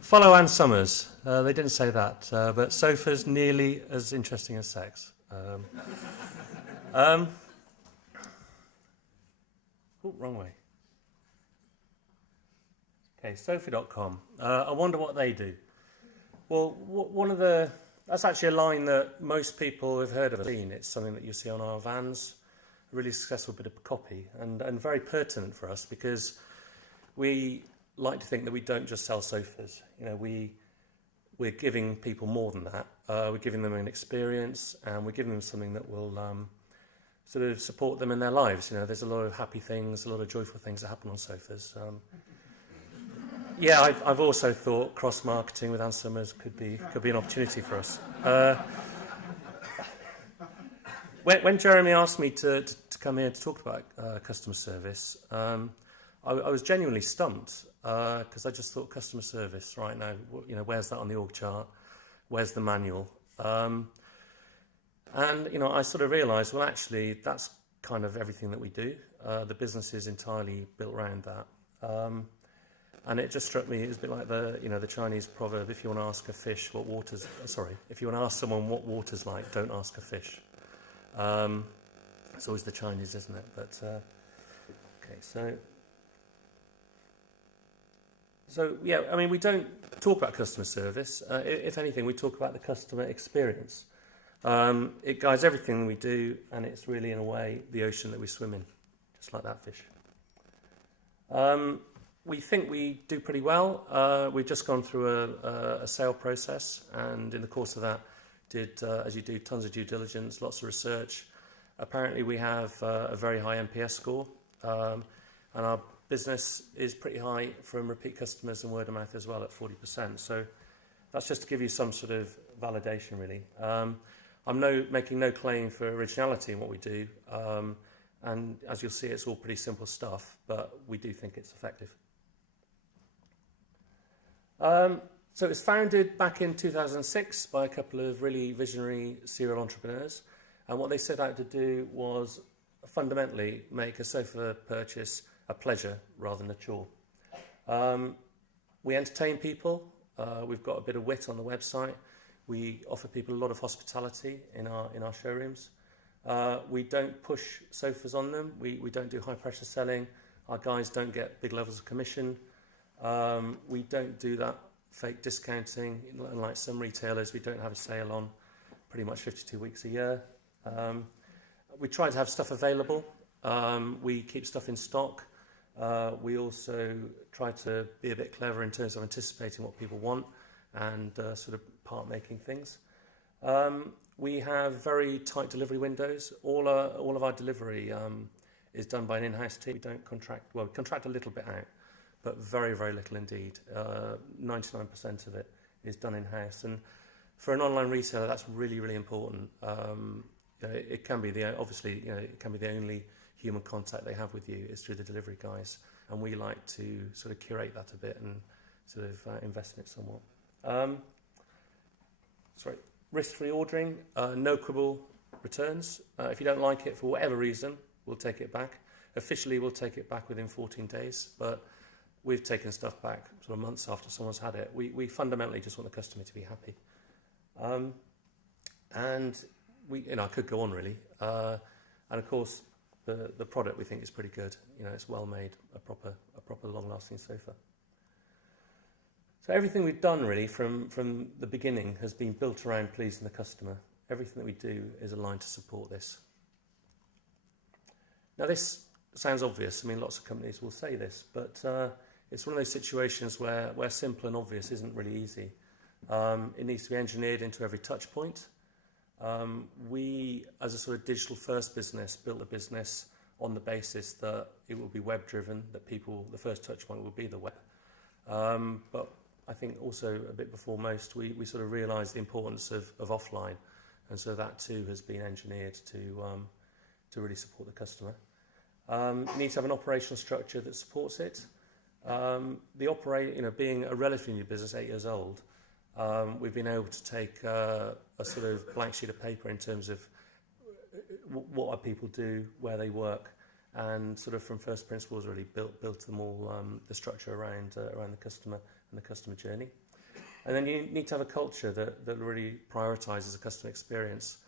Follow Ann Summers. They didn't say that, but sofas nearly as interesting as sex. Oh, wrong way. Okay, sofa.com. I wonder what they do. Well, that's actually a line that most people have heard of and seen. It's something that you see on our vans. A really successful bit of copy and very pertinent for us because we like to think that we don't just sell sofas. You know, we're giving people more than that. We're giving them an experience, and we're giving them something that will sort of support them in their lives. You know, there's a lot of happy things, a lot of joyful things that happen on sofas. Yeah, I've also thought cross-marketing with Ann Summers could be an opportunity for us. When Jeremy asked me to come here to talk about customer service, I was genuinely stumped because I just thought customer service right now, you know, where's that on the org chart? Where's the manual? And, you know, I sort of realised, well, actually, that's kind of everything that we do. The business is entirely built around that. And it just struck me, it was a bit like the Chinese proverb, if you want to ask a fish what water's, if you want to ask someone what water's like, don't ask a fish. It's always the Chinese, isn't it? But, okay, so yeah, I mean, we don't talk about customer service. If anything, we talk about the customer experience. It guides everything we do, and it's really, in a way, the ocean that we swim in, just like that fish. We think we do pretty well. We've just gone through a sale process, and in the course of that, did, as you do, tons of due diligence, lots of research. Apparently, we have a very high NPS score, and our business is pretty high from repeat customers and word of mouth as well at 40%. So that's just to give you some sort of validation, really. I'm making no claim for originality in what we do, and as you'll see, it's all pretty simple stuff, but we do think it's effective. So it was founded back in 2006 by a couple of really visionary serial entrepreneurs, and what they set out to do was fundamentally make a sofa purchase a pleasure rather than a chore. We entertain people. We've got a bit of wit on the website. We offer people a lot of hospitality in our showrooms. We don't push sofas on them. We don't do high pressure selling. Our guys don't get big levels of commission. We don't do that fake discounting. Unlike some retailers, we don't have a sale on pretty much 52 weeks a year. We try to have stuff available. We keep stuff in stock. We also try to be a bit clever in terms of anticipating what people want and sort of part-making things. We have very tight delivery windows. All of our delivery is done by an in-house team. We don't contract, well, we contract a little bit out, but very, very little indeed. 99% of it is done in-house. And for an online retailer, that's really, really important. It can be obviously, it can be the only human contact they have with you is through the delivery guys, and we like to sort of curate that a bit and sort of invest in it somewhat. Risk-free ordering, no quibble returns. If you don't like it for whatever reason, we'll take it back. Officially, we'll take it back within 14 days, but we've taken stuff back sort of months after someone's had it. We fundamentally just want the customer to be happy. And I could go on really. And of course, the product we think is pretty good. It's well made, a proper long-lasting sofa. So everything we've done really from the beginning has been built around pleasing the customer. Everything that we do is aligned to support this. Now this sounds obvious. I mean, lots of companies will say this, but it's one of those situations where simple and obvious isn't really easy. It needs to be engineered into every touch point. We, as a sort of digital-first business, built a business on the basis that it will be web-driven, that the first touch point will be the web. But I think also a bit before most, we sort of realised the importance of offline, and so that too has been engineered to really support the customer. You need to have an operational structure that supports it. Being a relatively new business, 8 years old, we've been able to take a sort of blank sheet of paper in terms of what our people do, where they work, and sort of from first principles really built them all the structure around the customer and the customer journey. And then you need to have a culture that really prioritises the customer experience.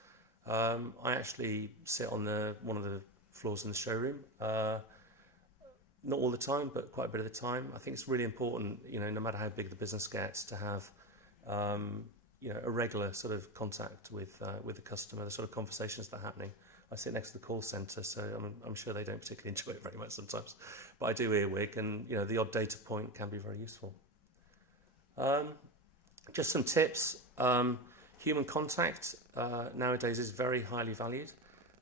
I actually sit on one of the floors in the showroom, not all the time, but quite a bit of the time. I think it's really important, no matter how big the business gets, to have a regular sort of contact with the customer, the sort of conversations that are happening. I sit next to the call centre, so I'm sure they don't particularly enjoy it very much sometimes, but I do earwig, and the odd data point can be very useful. Just some tips. Human contact nowadays is very highly valued.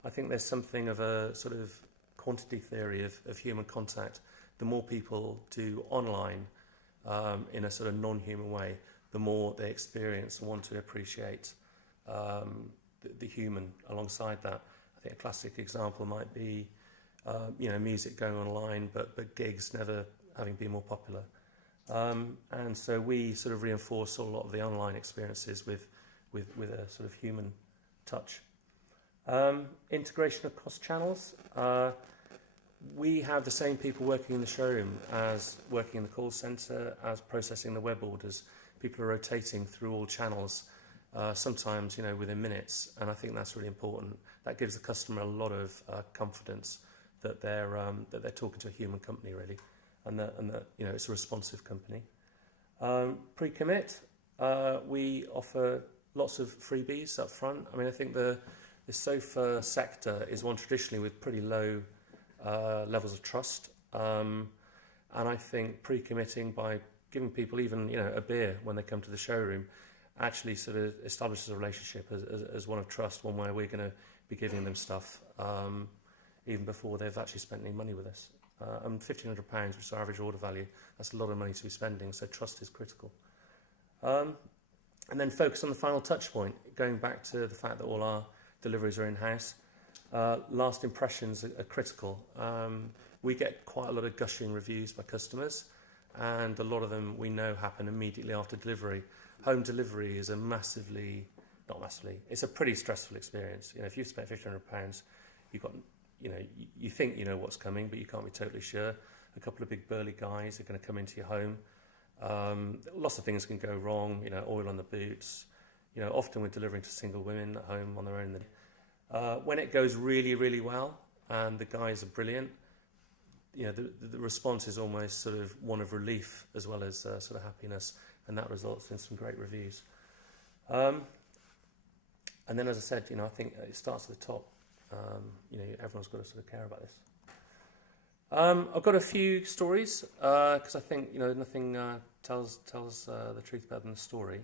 I think there's something of a sort of quantity theory of human contact. The more people do online in a sort of non-human way, the more they experience and want to appreciate the human alongside that. I think a classic example might be music going online, but gigs never having been more popular. And so we sort of reinforce a lot of the online experiences with a sort of human touch. Integration across channels. We have the same people working in the showroom as working in the call centre, as processing the web orders. People are rotating through all channels, sometimes within minutes, and I think that's really important. That gives the customer a lot of confidence that they're talking to a human company really, and that it's a responsive company. Pre-commit. We offer lots of freebies up front. I mean, I think the sofa sector is one traditionally with pretty low levels of trust, and I think pre-committing by giving people even a beer when they come to the showroom actually sort of establishes a relationship as one of trust, one where we're going to be giving them stuff even before they've actually spent any money with us. And £1,500, which is our average order value, that's a lot of money to be spending, so trust is critical. And then focus on the final touch point, going back to the fact that all our deliveries are in-house. Last impressions are critical. We get quite a lot of gushing reviews by customers, and a lot of them we know happen immediately after delivery. Home delivery is it's a pretty stressful experience. If you've spent £1,500, you've got, you think you know what's coming, but you can't be totally sure. A couple of big burly guys are going to come into your home. Lots of things can go wrong, oil on the boots. Often we're delivering to single women at home on their own. When it goes really, really well and the guys are brilliant, the response is almost sort of one of relief as well as sort of happiness, and that results in some great reviews. And then, as I said, I think it starts at the top. Everyone's got to sort of care about this. I've got a few stories because I think nothing tells the truth better than the story.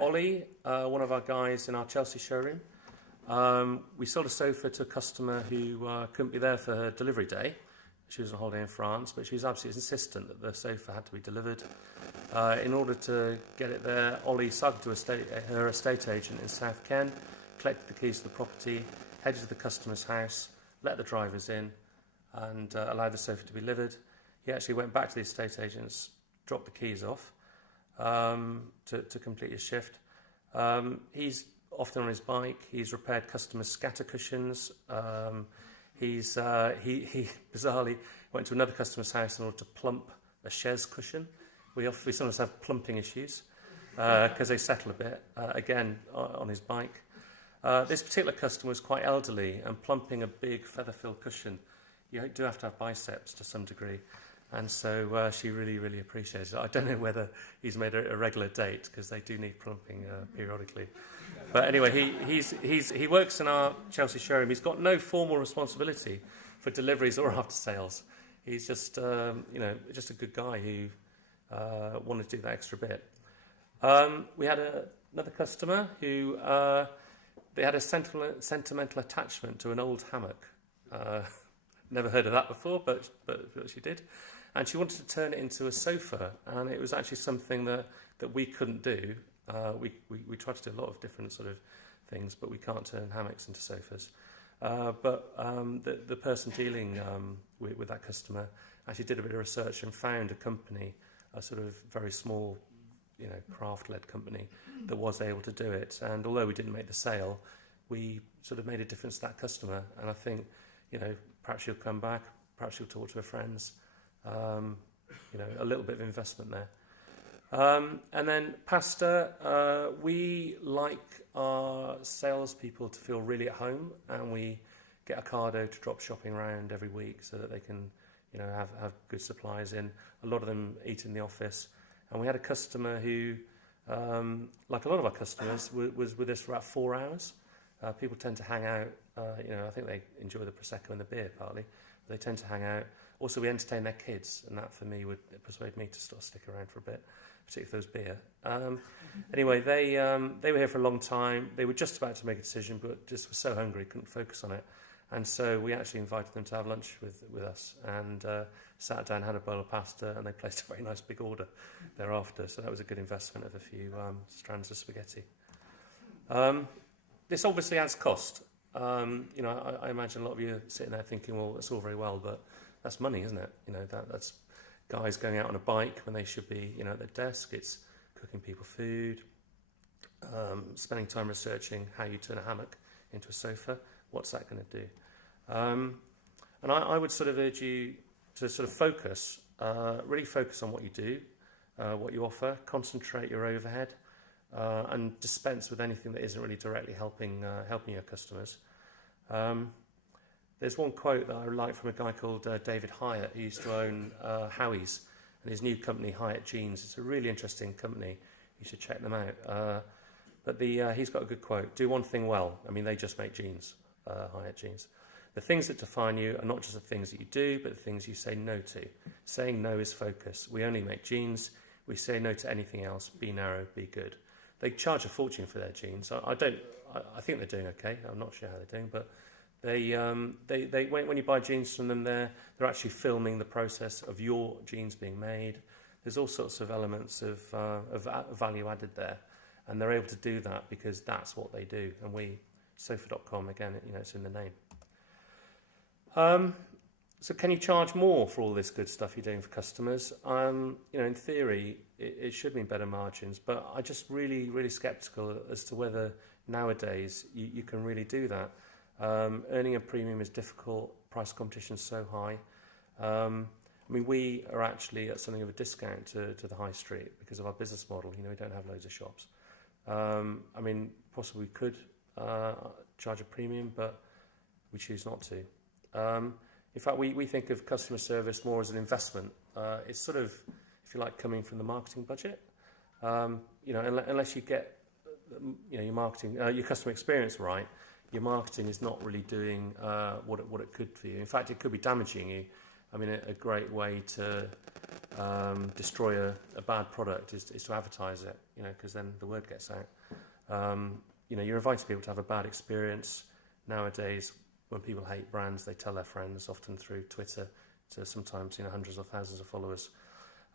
Ollie, one of our guys in our Chelsea showroom, we sold a sofa to a customer who couldn't be there for her delivery day. She was on holiday in France, but she was absolutely insistent that the sofa had to be delivered. In order to get it there, Ollie sugged to her estate agent in South Ken, collected the keys to the property, headed to the customer's house, let the drivers in, and allowed the sofa to be delivered. He actually went back to the estate agents, dropped the keys off to complete his shift. He's often on his bike. He's repaired customers' scatter cushions. He bizarrely went to another customer's house in order to plump a chaise cushion. We sometimes have plumping issues because they settle a bit, again, on his bike. This particular customer was quite elderly, and plumping a big feather-filled cushion, you do have to have biceps to some degree. And so she really, really appreciates it. I don't know whether he's made a regular date, because they do need plumping periodically. But anyway, he works in our Chelsea showroom. He's got no formal responsibility for deliveries or after sales. He's just, just a good guy who wanted to do that extra bit. We had another customer who they had a sentimental attachment to an old hammock. Never heard of that before, but she did. And she wanted to turn it into a sofa, and it was actually something that we couldn't do. We tried to do a lot of different sort of things, but we can't turn hammocks into sofas. But the person dealing with that customer actually did a bit of research and found a company, a sort of very small, craft-led company that was able to do it. And although we didn't make the sale, we sort of made a difference to that customer. And I think, perhaps she'll come back, perhaps she'll talk to her friends. A little bit of investment there. And then pasta, we like our salespeople to feel really at home, and we get Ocado to drop shopping around every week so that they can, have good supplies in. A lot of them eat in the office. And we had a customer who, like a lot of our customers, was with us for about 4 hours. People tend to hang out. I think they enjoy the Prosecco and the beer partly. They tend to hang out. Also, we entertain their kids, and that for me would persuade me to stick around for a bit, particularly if there was beer. Anyway, they were here for a long time. They were just about to make a decision, but just were so hungry, couldn't focus on it. And so we actually invited them to have lunch with us, and sat down, had a bowl of pasta, and they placed a very nice big order thereafter. So that was a good investment of a few strands of spaghetti. This obviously adds cost. I imagine a lot of you are sitting there thinking, well, it's all very well, but that's money, isn't it? That's guys going out on a bike when they should be, at their desk. It's cooking people food, spending time researching how you turn a hammock into a sofa. What's that going to do? And I would sort of urge you to sort of focus, really focus on what you do, what you offer, concentrate your overhead, and dispense with anything that isn't really directly helping your customers. There's one quote that I like from a guy called David Hyatt, who used to own Howie's, and his new company, Hyatt Jeans. It's a really interesting company. You should check them out. But he's got a good quote: "Do one thing well." I mean, they just make jeans, Hyatt Jeans. The things that define you are not just the things that you do, but the things you say no to. Saying no is focus. We only make jeans. We say no to anything else. Be narrow, be good. They charge a fortune for their jeans. I think they're doing okay. I'm not sure how they're doing, but they when you buy jeans from them, they're actually filming the process of your jeans being made. There's all sorts of elements of value added there, and they're able to do that because that's what they do. And we, sofa.com, again, it's in the name. So can you charge more for all this good stuff you're doing for customers? In theory, it should mean better margins, but I'm just really, really sceptical as to whether nowadays you can really do that. Earning a premium is difficult. Price competition is so high. We are actually at something of a discount to the high street because of our business model. We don't have loads of shops. Possibly we could charge a premium, but we choose not to. In fact, we think of customer service more as an investment. It's sort of, if you like, coming from the marketing budget. Unless you get your marketing, your customer experience right, your marketing is not really doing what it could for you. In fact, it could be damaging you. A great way to destroy a bad product is to advertise it, because then the word gets out. You're inviting people to have a bad experience. Nowadays, when people hate brands, they tell their friends, often through Twitter, to sometimes hundreds of thousands of followers.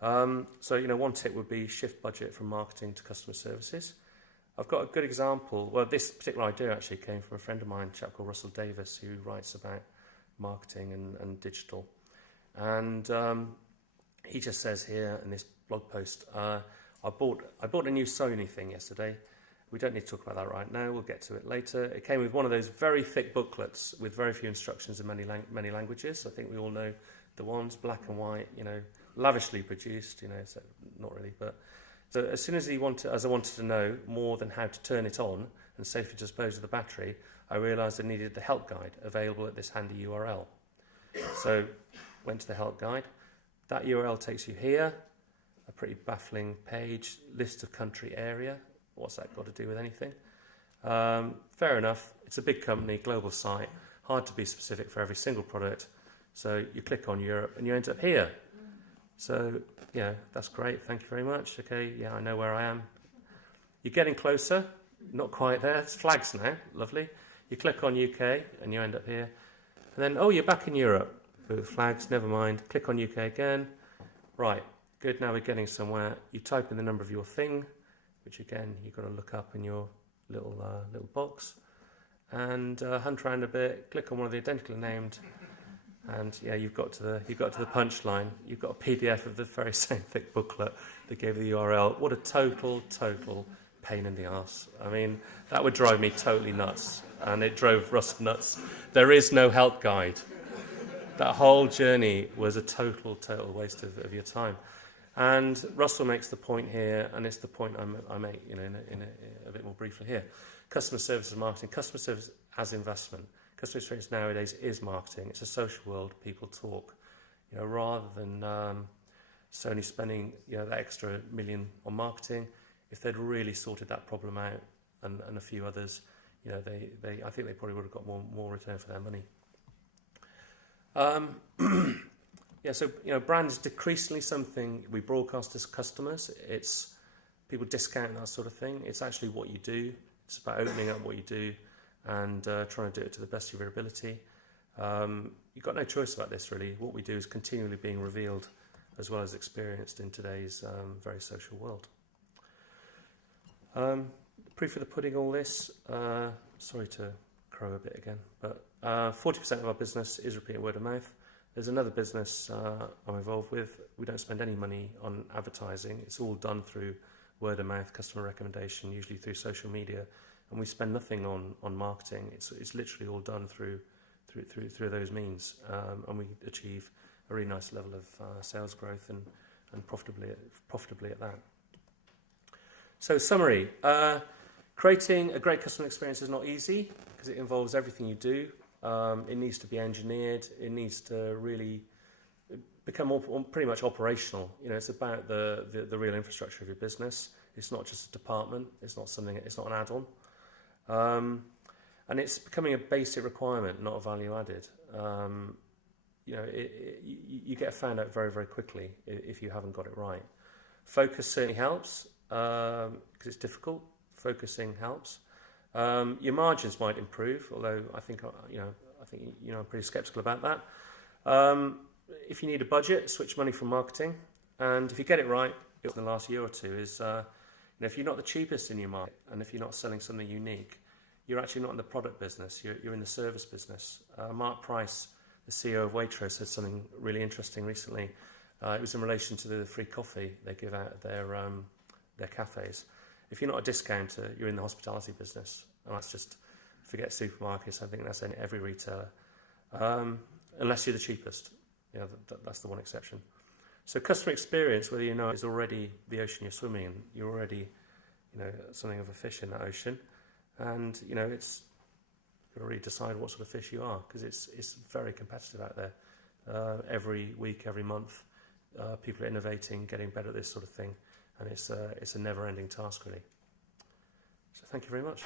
One tip would be shift budget from marketing to customer services. I've got a good example. Well, this particular idea actually came from a friend of mine, a chap called Russell Davis, who writes about marketing and digital. And he just says here in this blog post, I bought a new Sony thing yesterday. We don't need to talk about that right now. We'll get to it later. It came with one of those very thick booklets with very few instructions in many languages. I think we all know the ones, black and white, lavishly produced, so not really. But so as soon as I wanted to know more than how to turn it on and safely dispose of the battery, I realised I needed the help guide available at this handy URL. So went to the help guide. That URL takes you here, a pretty baffling page, list of country area. What's that got to do with anything? Fair enough. It's a big company, global site, hard to be specific for every single product. So you click on Europe and you end up here. So, that's great. Thank you very much. Okay, yeah, I know where I am. You're getting closer. Not quite there. It's flags now. Lovely. You click on UK and you end up here. And then, you're back in Europe. With flags, never mind. Click on UK again. Right, good. Now we're getting somewhere. You type in the number of your thing, which again you've got to look up in your little box, and hunt around a bit. Click on one of the identically named, and you've got to the punchline. You've got a PDF of the very same thick booklet that gave the URL. What a total pain in the arse. That would drive me totally nuts. and it drove Russ nuts. There is no help guide. That whole journey was a total waste of your time. And Russell makes the point here, and it's the point I make, in a bit more briefly here. Customer service is marketing. Customer service as investment. Customer experience nowadays is marketing. It's a social world. People talk. Rather than Sony spending that extra $1 million on marketing, if they'd really sorted that problem out and a few others, I think they probably would have got more return for their money. So brand is decreasingly something we broadcast as customers. It's people discount that sort of thing. It's actually what you do. It's about opening up what you do and trying to do it to the best of your ability. You've got no choice about this, really. What we do is continually being revealed as well as experienced in today's very social world. Proof of the pudding, all this. Sorry to crow a bit again, but 40% of our business is repeat word of mouth. There's another business I'm involved with. We don't spend any money on advertising. It's all done through word of mouth, customer recommendation, usually through social media, and we spend nothing on marketing. It's literally all done through those means, and we achieve a really nice level of sales growth and profitably at that. So summary, creating a great customer experience is not easy because it involves everything you do. It needs to be engineered. It needs to really become pretty much operational. It's about the real infrastructure of your business. It's not just a department. It's not an add-on. And it's becoming a basic requirement, not a value added. You get found out very, very quickly if you haven't got it right. Focus certainly helps because it's difficult. Focusing helps. Your margins might improve, although I think I'm pretty sceptical about that. If you need a budget, switch money from marketing, and if you get it right, in the last year or two is if you're not the cheapest in your market, and if you're not selling something unique, you're actually not in the product business. You're in the service business. Mark Price, the CEO of Waitrose, said something really interesting recently. It was in relation to the free coffee they give out at their cafes. If you're not a discounter, you're in the hospitality business. And that's just, forget supermarkets, I think that's in every retailer. Unless you're the cheapest. That's the one exception. So customer experience, whether is already the ocean you're swimming in. You're already, something of a fish in that ocean. And, it's got to really decide what sort of fish you are, because it's very competitive out there. Every week, every month, people are innovating, getting better at this sort of thing. And it's a never-ending task, really. So thank you very much.